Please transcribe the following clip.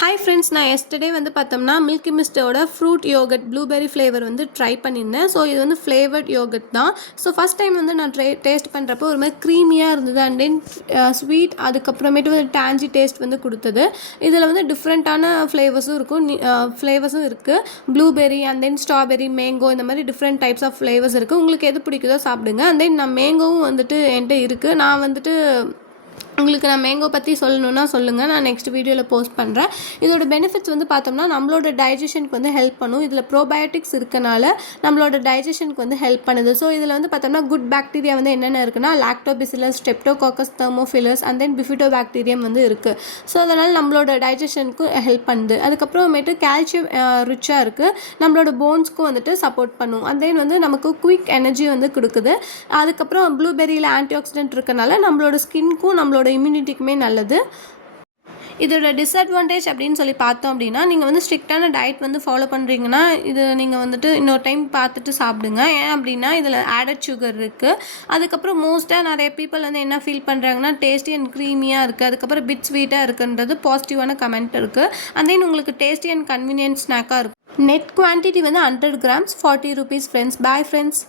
Hi friends, நான் yesterday வந்து பார்த்தோம்னா மில்கி மிஸ்டோட ஃப்ரூட் யோகட் ப்ளூபெர்ரி ஃப்ளேவர் வந்து ட்ரை பண்ணியிருந்தேன். ஸோ இது வந்து ஃப்ளேவர்ட் யோகட் தான். ஸோ ஃபஸ்ட் டைம் வந்து நான் டேஸ்ட் பண்ணுறப்போ ஒரு மாதிரி க்ரீமியாக இருந்தது. அண்ட் தென் ஸ்வீட், அதுக்கப்புறமேட்டு வந்து டேஞ்சி டேஸ்ட் வந்து கொடுத்தது. இதில் வந்து டிஃப்ரெண்ட்டான ஃப்ளேவர்ஸும் இருக்குது. Blueberry and then strawberry, mango, இந்த மாதிரி டிஃப்ரெண்ட் டைப்ஸ் ஆஃப் ஃப்ளேவர்ஸ் இருக்குது. உங்களுக்கு எது பிடிக்குதோ சாப்பிடுங்க. அண்ட் தென் நான் மேங்கோவும் வந்துட்டு என்கிட்ட இருக்குது. நான் வந்துட்டு உங்களுக்கு நான் மேங்கோ பற்றி சொல்லணுன்னா சொல்லுங்கள், நான் நெக்ஸ்ட் வீடியோவில் போஸ்ட் பண்ணுறேன். இதோட பெனிஃபிட்ஸ் வந்து பார்த்தோம்னா நம்மளோட டைஜஷனுக்கு வந்து ஹெல்ப் பண்ணும். இதில் ப்ரோபயோட்டிக்ஸ் இருக்கனால நம்மளோட டைஜஷனுக்கு வந்து ஹெல்ப் பண்ணுது. ஸோ இதில் வந்து பார்த்தோம்னா குட் பாக்டீரியா வந்து என்னென்ன இருக்குன்னா லாக்டோபிசிலஸ், ஸ்ட்ரெப்டோகாக்கஸ், தெர்மோஃபிலஸ் அண்ட் தென் பிஃபிடோபாக்டீரியம் வந்து இருக்குது. ஸோ அதனால் நம்மளோட டைஜஷனுக்கு ஹெல்ப் பண்ணுது. அதுக்கப்புறமேட்டு கால்சியம் ரிச்சாக இருக்குது. நம்மளோட போன்ஸ்க்கும் வந்துட்டு சப்போர்ட் பண்ணும். அண்ட் தென் வந்து நமக்கு குயிக் எனர்ஜி வந்து கொடுக்குது. அதுக்கப்புறம் ப்ளூபெர்ரியில் ஆன்டி ஆக்சிடென்ட் இருக்கனால நம்மளோட ஸ்கின்க்கும் நம்மளோட இம்யூனிட்டிக்குமே நல்லது. இதோட டிஸ்அட்வான்டேஜ் அப்படின்னு சொல்லி பார்த்தோம் அப்படின்னா, நீங்கள் வந்து ஸ்ட்ரிக்டான டயட் வந்து ஃபாலோ பண்ணுறீங்கன்னா இது நீங்கள் வந்துட்டு இன்னொரு டைம் பார்த்துட்டு சாப்பிடுங்க. ஏன் அப்படின்னா இதில் ஆடட் சுகர் இருக்குது. அதுக்கப்புறம் மோஸ்ட்டாக நிறைய பீப்புள் வந்து என்ன ஃபீல் பண்ணுறாங்கன்னா டேஸ்டி அண்ட் க்ரீமியாக இருக்குது, அதுக்கப்புறம் பிட் ஸ்வீட்டாக இருக்குன்றது பாசிட்டிவான கமெண்ட் இருக்குது. அண்ட் தென் உங்களுக்கு டேஸ்டி அண்ட் கன்வீனியன்ட் ஸ்நாக்காக இருக்கும். நெட் குவான்டிட்டி வந்து 100 grams, 40 rupees friends. Bye friends.